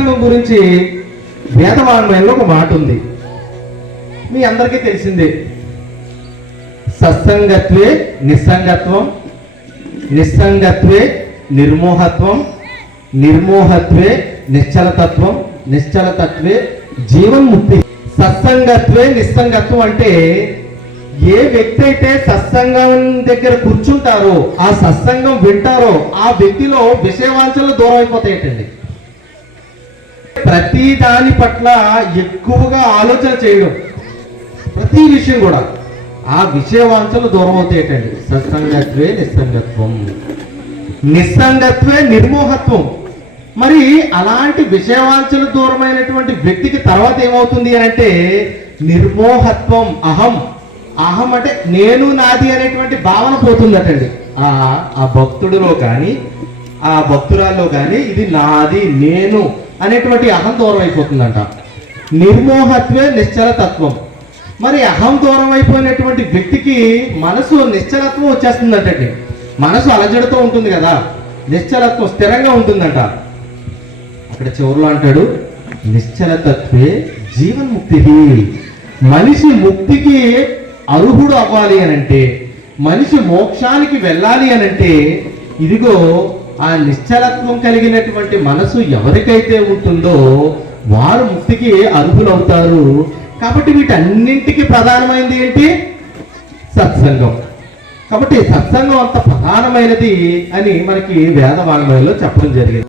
సత్సంగం గురించి వేదవాంగ్మయంలో ఒక మాట ఉంది, మీ అందరికీ తెలిసిందే. సత్సంగత్వే నిస్సంగత్వం, నిస్సంగత్వే నిర్మోహత్వం, నిర్మోహత్వే నిశ్చలతత్వం, నిశ్చలతత్వే జీవన్ముక్తి. సత్సంగత్వే నిస్సంగత్వం అంటే ఏ వ్యక్తి అయితే సత్సంగం దగ్గర కూర్చుంటారో, ఆ సత్సంగం వింటారో, ఆ వ్యక్తిలో విషయవాంఛలు దూరం అయిపోతాయటండి. ప్రతి దాని పట్ల ఎక్కువగా ఆలోచన చేయడం, ప్రతి విషయం కూడా ఆ విషయవాంఛలు దూరం అవుతాయటండి. సత్సంగత్వే నిస్సంగత్వం, నిస్సంగత్వే నిర్మోహత్వం. మరి అలాంటి విషయవాంఛలు దూరమైనటువంటి వ్యక్తికి తర్వాత ఏమవుతుంది అంటే నిర్మోహత్వం. అహం, అహం అంటే నేను నాది అనేటువంటి భావన పోతుందటండి. ఆ భక్తుడిలో కానీ ఆ భక్తురాల్లో కానీ ఇది నాది నేను అనేటువంటి అహం దూరం అయిపోతుందంట. నిర్మోహత్వే నిశ్చలతత్వం. మరి అహం దూరం అయిపోయినటువంటి వ్యక్తికి మనసు నిశ్చలత్వం వచ్చేస్తుందంటండి. మనసు అలజడితో ఉంటుంది కదా, నిశ్చలత్వం స్థిరంగా ఉంటుందంట. అక్కడ చివరిలో అంటాడు నిశ్చలతత్వే జీవన్ముక్తి. మనిషి ముక్తికి అర్హుడు అవ్వాలి అనంటే, మనిషి మోక్షానికి వెళ్ళాలి అనంటే ఇదిగో ఆ నిశ్చలత్వం కలిగినటువంటి మనసు ఎవరికైతే ఉంటుందో వారు ముక్తికి అర్హులవుతారు. కాబట్టి వీటన్నింటికి ప్రధానమైనది ఏంటి? సత్సంగం. కాబట్టి సత్సంగం అంత ప్రధానమైనది అని మనకి వేదవాంగ్మయంలో చెప్పడం జరిగింది.